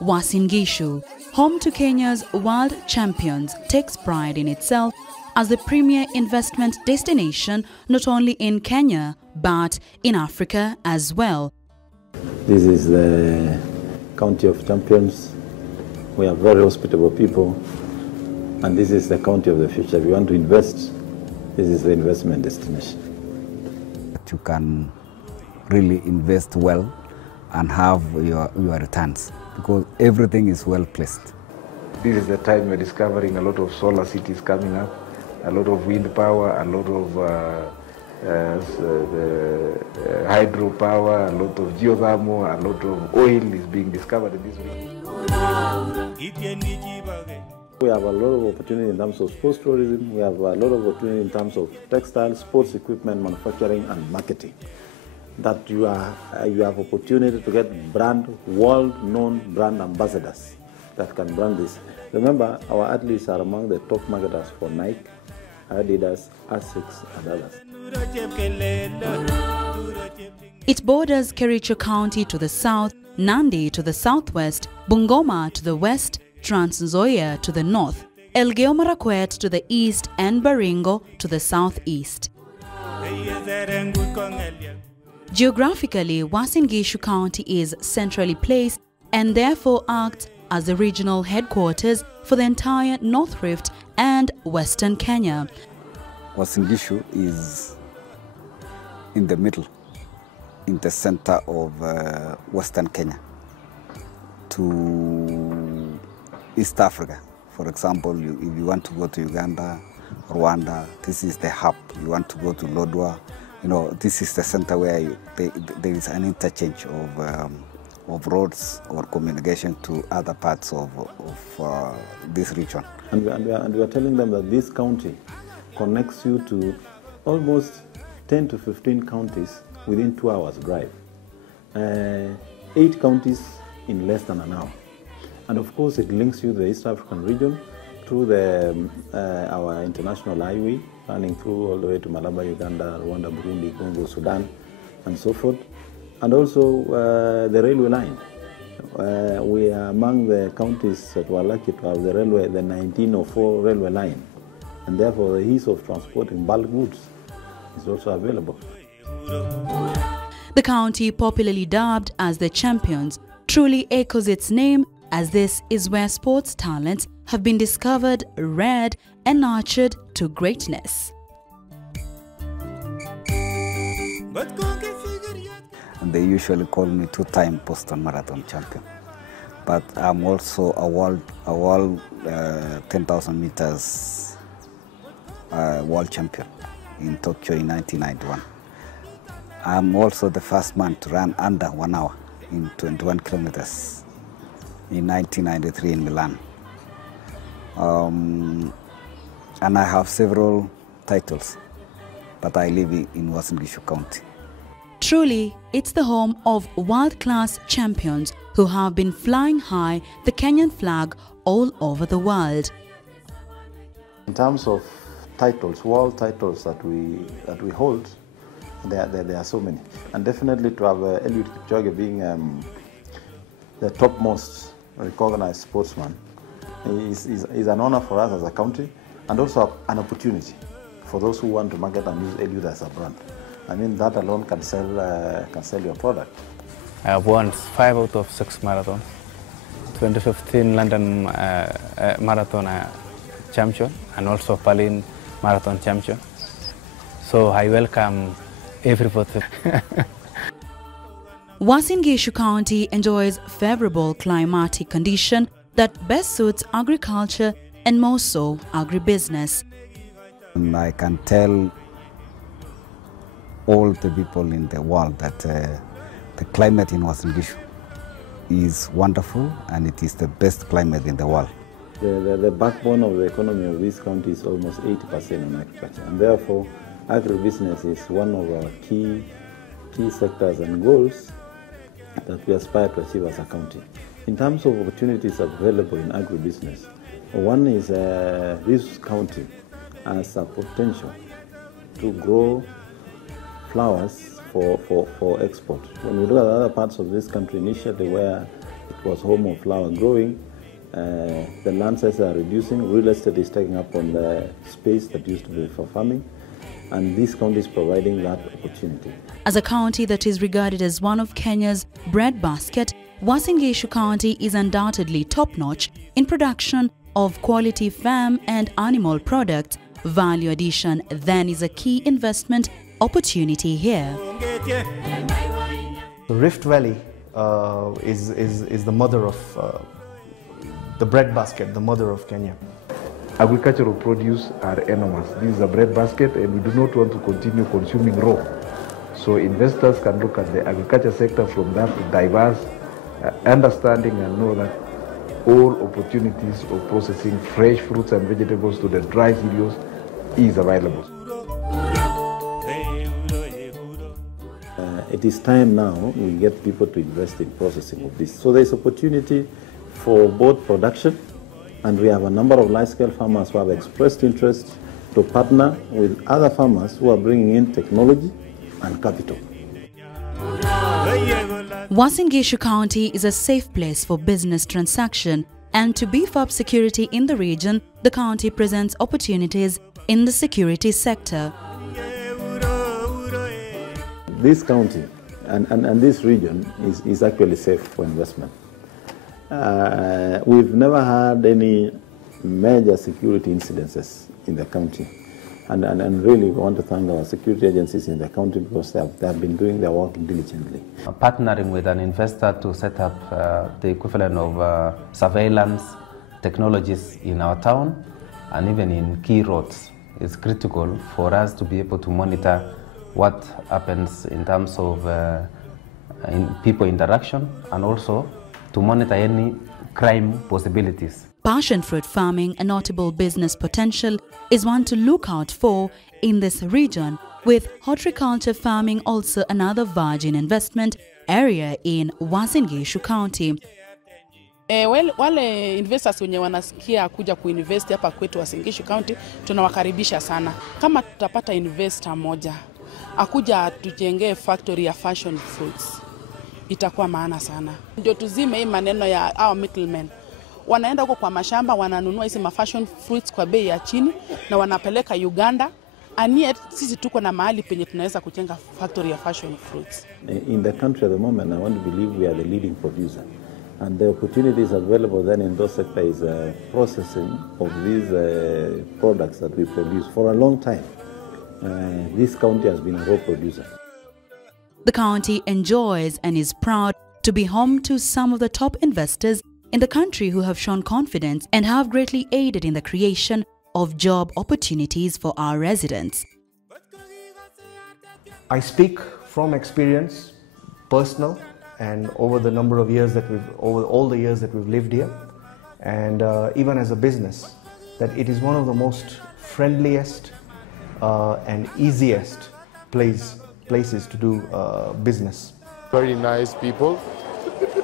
Uasin Gishu, home to Kenya's world champions, takes pride in itself as the premier investment destination not only in Kenya but in Africa as well. This is the county of champions. We are very hospitable people, and this is the county of the future. If you want to invest, this is the investment destination. You can really invest well and have your returns because everything is well placed. This is the time we're discovering a lot of solar cities coming up, a lot of wind power, a lot of hydropower, a lot of geothermal, a lot of oil is being discovered in this region. We have a lot of opportunity in terms of sports tourism. We have a lot of opportunity in terms of textiles, sports equipment, manufacturing, and marketing. That you have opportunity to get world-known brand ambassadors that can brand this. Remember, our athletes are among the top marketers for Nike, Adidas, Asics, and others. It borders Kericho County to the south, Nandi to the southwest, Bungoma to the west, Trans Nzoia to the north, Elgeyo Marakwet to the east, and Baringo to the southeast. Geographically, Uasin Gishu County is centrally placed and therefore acts as the regional headquarters for the entire North Rift and Western Kenya. Uasin Gishu is in the middle, in the center of Western Kenya to East Africa. For example, if you want to go to Uganda, Rwanda, this is the hub. You want to go to Lodwar, this is the center where there is an interchange of roads or communication to other parts of this region. And we are telling them that this county connects you to almost 10 to 15 counties within 2 hours drive. 8 counties in less than an hour. And of course it links you to the East African region through our international highway running through all the way to Malaba, Uganda, Rwanda, Burundi, Congo, Sudan, and so forth. And also the railway line. We are among the counties that were lucky to have the 1904 railway line. And therefore the ease of transporting bulk goods is also available. The county, popularly dubbed as the Champions, truly echoes its name, as this is where sports talents have been discovered, reared, and nurtured to greatness. And they usually call me 2-time Boston Marathon champion. But I'm also a world 10,000 meters world champion in Tokyo in 1991. I'm also the first man to run under 1 hour in 21 kilometers in 1993 in Milan. And I have several titles, but I live in Uasin Gishu County. Truly, it's the home of world-class champions who have been flying high the Kenyan flag all over the world. In terms of titles, world titles that we hold, there are so many. And definitely to have Eliud Kipchoge being the topmost recognized sportsman is an honor for us as a country, and also an opportunity for those who want to market and use Eliud as a brand. I mean, that alone can sell your product. I have won 5 out of 6 marathons. 2015 London Marathon champion, and also Berlin Marathon champion. So I welcome everybody. Uasin Gishu County enjoys favorable climatic condition that best suits agriculture and more so agribusiness. And I can tell all the people in the world that the climate in Uasin Gishu is wonderful, and it is the best climate in the world. The backbone of the economy of this county is almost 80% on agriculture, and therefore agribusiness is one of our key sectors and goals that we aspire to achieve as a county. In terms of opportunities available in agribusiness, one is this county has a potential to grow flowers for export. When we look at other parts of this country initially where it was home of flower growing, the land sizes are reducing, real estate is taking up on the space that used to be for farming, and this county is providing that opportunity. As a county that is regarded as one of Kenya's breadbasket, Uasin Gishu County is undoubtedly top-notch in production of quality farm and animal products. Value addition then is a key investment opportunity here. The Rift Valley is the mother of the breadbasket, the mother of Kenya. Agricultural produce are enormous. This is a breadbasket, and we do not want to continue consuming raw. So investors can look at the agriculture sector from that diverse understanding and know that all opportunities of processing fresh fruits and vegetables to the dry cereals is available. It is time now we get people to invest in processing of this. So there is opportunity for both production, and we have a number of large-scale farmers who have expressed interest to partner with other farmers who are bringing in technology and capital. Uasin Gishu County is a safe place for business transaction, and to beef up security in the region, the county presents opportunities in the security sector. This county and this region is actually safe for investment. We've never had any major security incidences in the county. And really we want to thank our security agencies in the county because they have been doing their work diligently. Partnering with an investor to set up the equivalent of surveillance technologies in our town and even in key roads is critical for us to be able to monitor what happens in terms of people interaction and also to monitor any crime possibilities. Passion fruit farming, a notable business potential, is one to look out for in this region, with horticulture farming also another virgin investment area in Uasin Gishu County. Wale investors wenye wanasikia kuja kuinvest hapa kwetu Uasin Gishu County, tunawakaribisha sana. Kama tutapata investor moja akuja tujengee factory ya fashion fruits, itakuwa maana sana. Ndio tuzime hii maneno ya our middlemen. Wanaenda huko kwa mashamba, wananunua hizi fashion fruits kwa bei ya chini na wanapeleka Uganda. Anie sisi tuko na mahali penye tunaweza kujenga factory ya fashion fruits. In the country at the moment, I want to believe we are the leading producer. And the opportunities available then in those sectors is processing of these products that we produce for a long time. This county has been a raw producer. The county enjoys and is proud to be home to some of the top investors in the country who have shown confidence and have greatly aided in the creation of job opportunities for our residents. I speak from experience, personal, and over the number of years that over all the years that we've lived here, and even as a business, that it is one of the most friendliest and easiest places to do business. Very nice people,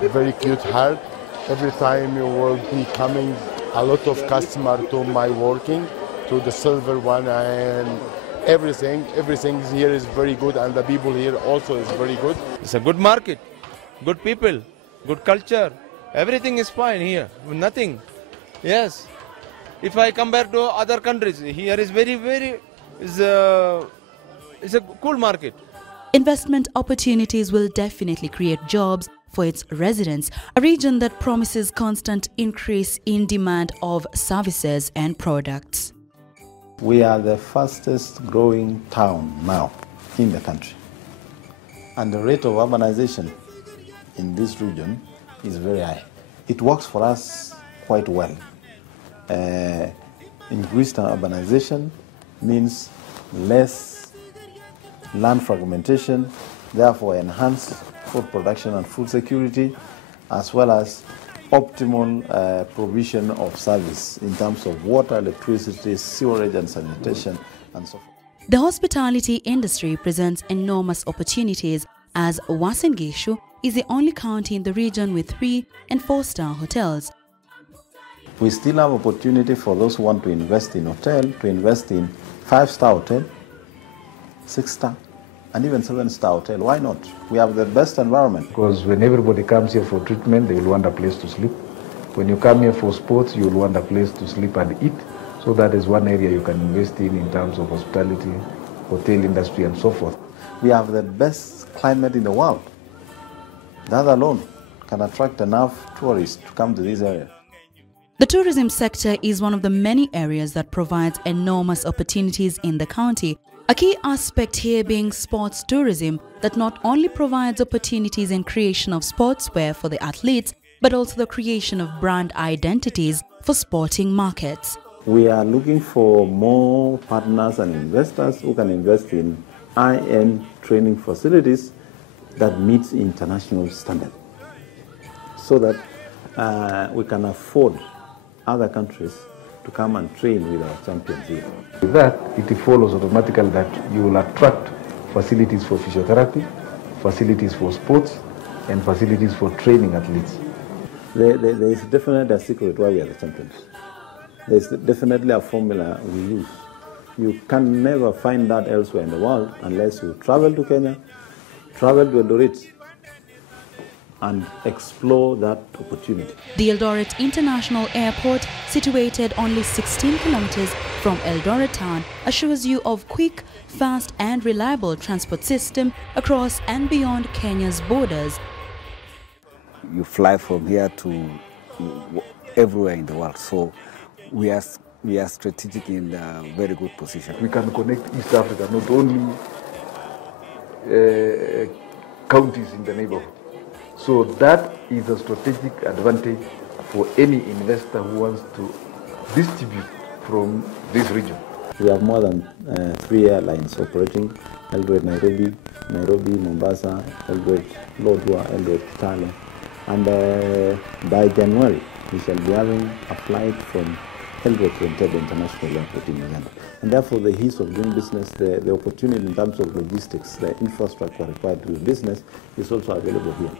very cute heart. Every time you will be coming, a lot of customer to my working, to the silver one, and everything here is very good, and the people here also is very good. It's a good market, good people, good culture. Everything is fine here, nothing. Yes. If I compare to other countries, here is it's a cool market. Investment opportunities will definitely create jobs for its residents, a region that promises constant increase in demand of services and products. We are the fastest growing town now in the country. And the rate of urbanization in this region is very high. It works for us quite well. Increased urbanization means less land fragmentation, therefore enhanced food production and food security, as well as optimal provision of service in terms of water, electricity, sewerage and sanitation, and so forth. The hospitality industry presents enormous opportunities, as Uasin Gishu is the only county in the region with 3- and 4-star hotels. We still have opportunity for those who want to invest in hotel, to invest in 5-star hotel, 6-star, and even 7-star hotel. Why not? We have the best environment. Because when everybody comes here for treatment, they will want a place to sleep. When you come here for sports, you will want a place to sleep and eat. So that is one area you can invest in terms of hospitality, hotel industry, and so forth. We have the best climate in the world. That alone can attract enough tourists to come to this area. The tourism sector is one of the many areas that provides enormous opportunities in the county. A key aspect here being sports tourism that not only provides opportunities in creation of sportswear for the athletes, but also the creation of brand identities for sporting markets. We are looking for more partners and investors who can invest in high-end training facilities that meet international standards, so that we can afford other countries to come and train with our champions here. With that, it follows automatically that you will attract facilities for physiotherapy, facilities for sports, and facilities for training athletes. There is definitely a secret why we are the champions. There is definitely a formula we use. You can never find that elsewhere in the world unless you travel to Kenya, travel to Eldoret, and explore that opportunity. The Eldoret International Airport, situated only 16 kilometers from Eldoret town, assures you of quick, fast and reliable transport system across and beyond Kenya's borders. You fly from here to everywhere in the world, so we are strategic in a very good position. We can connect East Africa, not only counties in the neighborhood. So that is a strategic advantage for any investor who wants to distribute from this region. We have more than 3 airlines operating: Eldoret, Nairobi, Nairobi, Mombasa, Eldoret, Lodwar, Eldoret, Kitale. And by January, we shall be having a flight from Eldoret to Entebbe International Airport in Uganda. And therefore, the ease of doing business, the opportunity in terms of logistics, the infrastructure required to do business is also available here.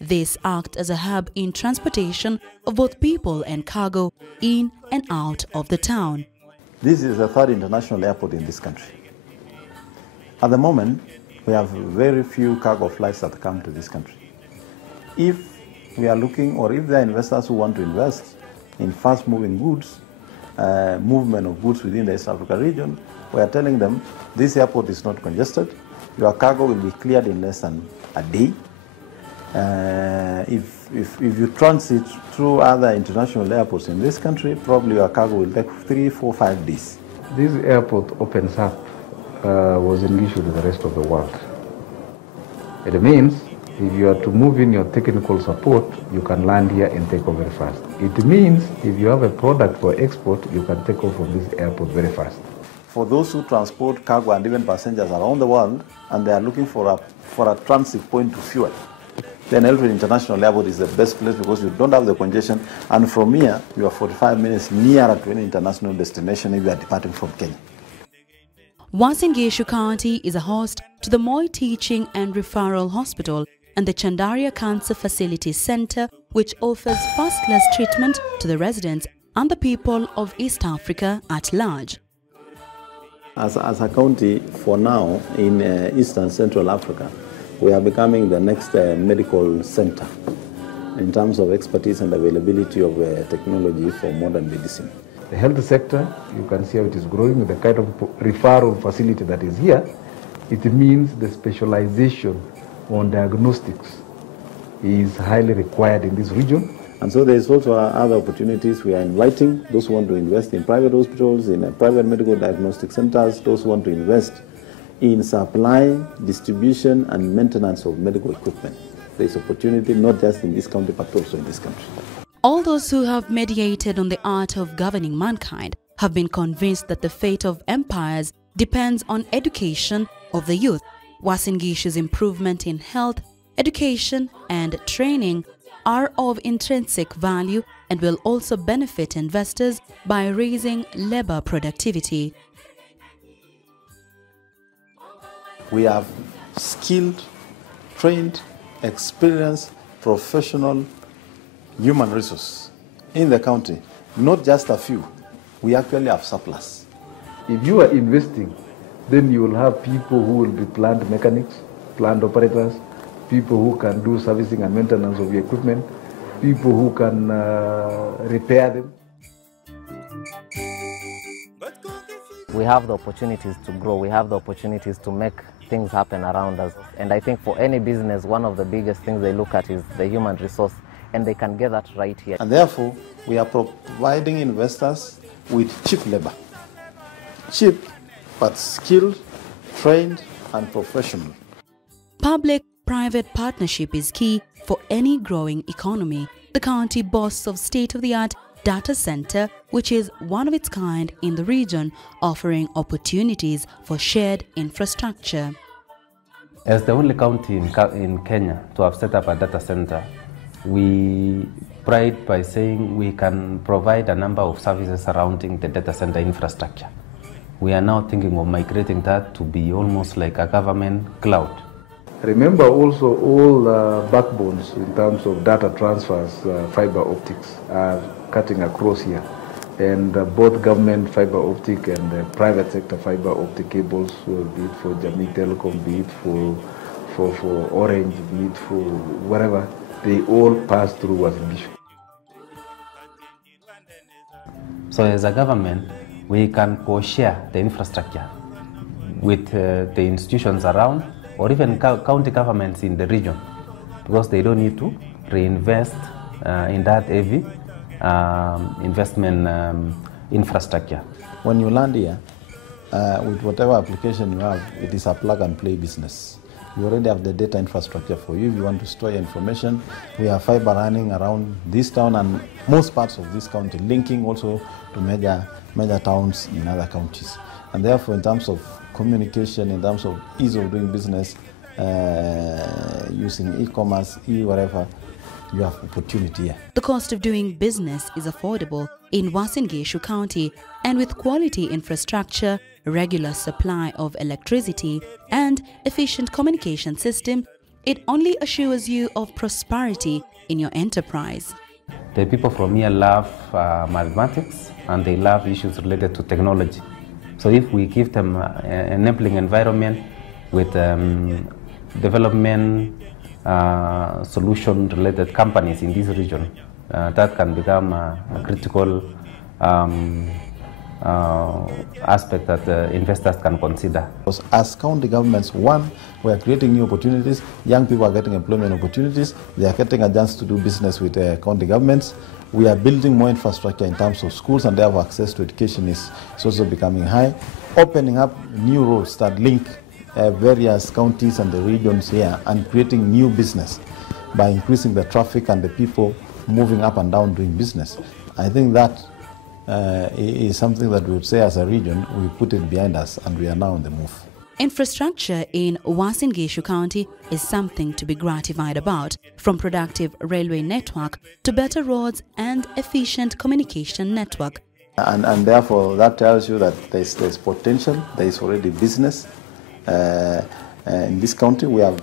This acts as a hub in transportation of both people and cargo in and out of the town. This is the 3rd international airport in this country. At the moment, we have very few cargo flights that come to this country. If we are looking, or if there are investors who want to invest in fast-moving goods, movement of goods within the East Africa region, we are telling them this airport is not congested. Your cargo will be cleared in less than a day. If you transit through other international airports in this country, probably your cargo will take 3, 4, 5 days. This airport opens up Uasin Gishu to the rest of the world. It means if you are to move in your technical support, you can land here and take off very fast. It means if you have a product for export, you can take off from this airport very fast. For those who transport cargo and even passengers around the world, and they are looking for a transit point to fuel, then Eldoret International Airport is the best place because you don't have the congestion, and from here you are 45 minutes nearer to any international destination if you are departing from Kenya. Uasin Gishu County is a host to the Moi Teaching and Referral Hospital and the Chandaria Cancer Facility Center, which offers first-class treatment to the residents and the people of East Africa at large. As a county, for now, in Eastern Central Africa, we are becoming the next medical center in terms of expertise and availability of technology for modern medicine. The health sector, you can see how it is growing with the kind of referral facility that is here. It means the specialization on diagnostics is highly required in this region. And so there is also other opportunities. We are inviting those who want to invest in private hospitals, in private medical diagnostic centers, those who want to invest in supply, distribution, and maintenance of medical equipment. There is opportunity not just in this county, but also in this country. All those who have meditated on the art of governing mankind have been convinced that the fate of empires depends on education of the youth. Uasin Gishu's improvement in health, education, and training are of intrinsic value and will also benefit investors by raising labor productivity. We have skilled, trained, experienced, professional human resource in the county, not just a few. We actually have surplus. if you are investing, then you will have people who will be plant mechanics, plant operators, people who can do servicing and maintenance of the equipment, people who can repair them. We have the opportunities to grow, we have the opportunities to make things happen around us. And I think for any business, one of the biggest things they look at is the human resource, and they can get that right here. And therefore, we are providing investors with cheap labor. Cheap, but skilled, trained, and professional. Public-private partnership is key for any growing economy. The county boasts of state-of-the-art data center, which is one of its kind in the region, offering opportunities for shared infrastructure. As the only county in Kenya to have set up a data center, we pride by saying we can provide a number of services surrounding the data center infrastructure. We are now thinking of migrating that to be almost like a government cloud. Remember also all backbones in terms of data transfers, fiber optics are cutting across here. And both government fiber optic and private sector fiber optic cables, be it for Jamii Telecom, be it for Orange, be it for whatever, they all pass through Uasin Gishu. So as a government, we can co-share the infrastructure with the institutions around, or even county governments in the region, because they don't need to reinvest in that heavy investment infrastructure. When you land here, with whatever application you have, it is a plug-and-play business. You already have the data infrastructure for you. If you want to store your information, we have fiber running around this town and most parts of this county, linking also to major towns in other counties. And therefore, in terms of communication, in terms of ease of doing business, using e-commerce, whatever, you have opportunity here. The cost of doing business is affordable in Uasin Gishu County, and with quality infrastructure, regular supply of electricity, and efficient communication system, it only assures you of prosperity in your enterprise. The people from here love mathematics, and they love issues related to technology. So if we give them an enabling environment with development solution-related companies in this region, that can become a critical aspect that investors can consider. As county governments, one, we are creating new opportunities. Young people are getting employment opportunities. They are getting a chance to do business with county governments. We are building more infrastructure in terms of schools, and therefore access to education is also becoming high. Opening up new roads that link various counties and the regions here, and creating new business by increasing the traffic and the people moving up and down doing business. I think that is something that we would say as a region, we put it behind us and we are now on the move. Infrastructure in Uasin Gishu County is something to be gratified about, from productive railway network to better roads and efficient communication network. And therefore, that tells you that there's potential, there is already business. In this county, we have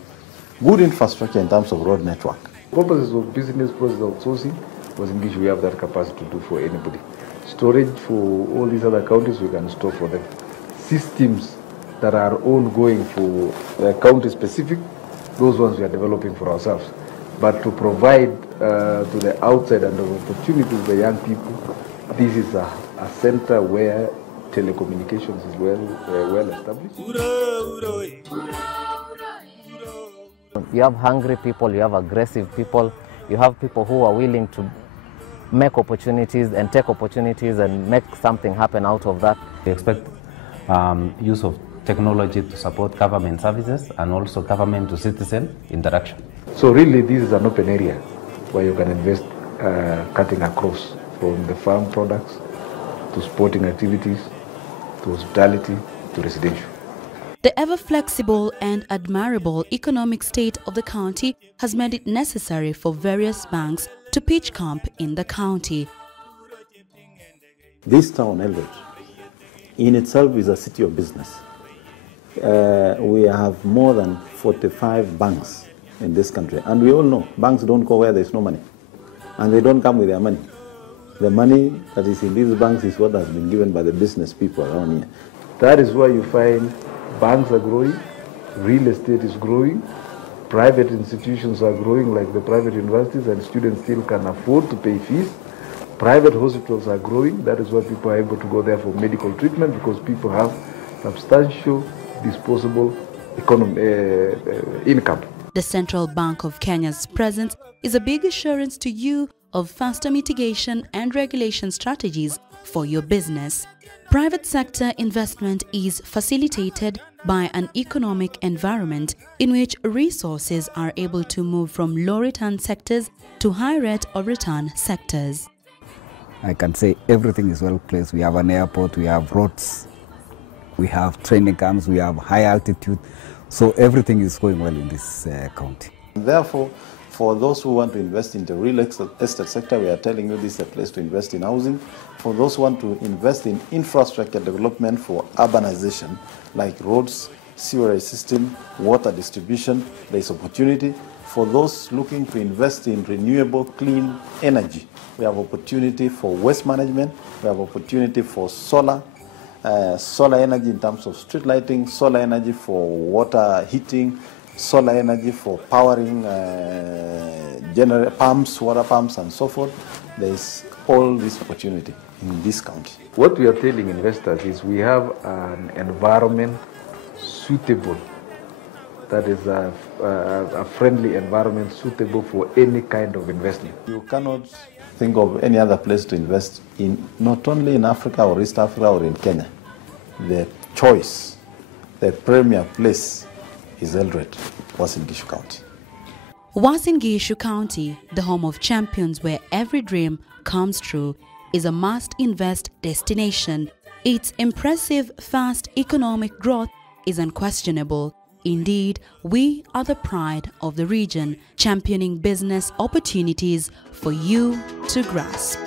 good infrastructure in terms of road network. Purposes of business process outsourcing, Uasin Gishu, we have that capacity to do for anybody. Storage for all these other counties, we can store for them. Systems that are ongoing for county specific, those ones we are developing for ourselves. But to provide to the outside and the opportunities to the young people, this is a center where telecommunications is well established. You have hungry people, you have aggressive people, you have people who are willing to make opportunities and take opportunities and make something happen out of that. We expect use of technology to support government services and also government to citizen interaction. So really this is an open area where you can invest cutting across from the farm products to sporting activities to hospitality to residential. The ever-flexible and admirable economic state of the county has made it necessary for various banks to pitch camp in the county. This town, Eldoret, in itself is a city of business. We have more than 45 banks in this country, and we all know banks don't go where there's no money, and they don't come with their money. The money that is in these banks is what has been given by the business people around here. That is why you find banks are growing, real estate is growing, private institutions are growing like the private universities, and students still can afford to pay fees. Private hospitals are growing. That is why people are able to go there for medical treatment, because people have substantial disposable income. The Central Bank of Kenya's presence is a big assurance to you of faster mitigation and regulation strategies for your business. Private sector investment is facilitated by an economic environment in which resources are able to move from low return sectors to high rate of return sectors. I can say everything is well placed. We have an airport, we have roads, we have training camps, we have high altitude. So everything is going well in this county. Therefore, for those who want to invest in the real estate sector, we are telling you this is a place to invest in housing. For those who want to invest in infrastructure development for urbanization, like roads, sewerage system, water distribution, there is opportunity. For those looking to invest in renewable clean energy, we have opportunity for waste management, we have opportunity for solar energy in terms of street lighting, solar energy for water heating, solar energy for powering pumps, water pumps, and so forth. There is all this opportunity in this county. What we are telling investors is we have an environment suitable, that is a friendly environment suitable for any kind of investment. You cannot think of any other place to invest in, not only in Africa or East Africa or in Kenya. The choice, the premier place is Eldoret, Uasin Gishu County. Uasin Gishu County, the home of champions where every dream comes true, is a must-invest destination. Its impressive, fast economic growth is unquestionable. Indeed, we are the pride of the region, championing business opportunities for you to grasp.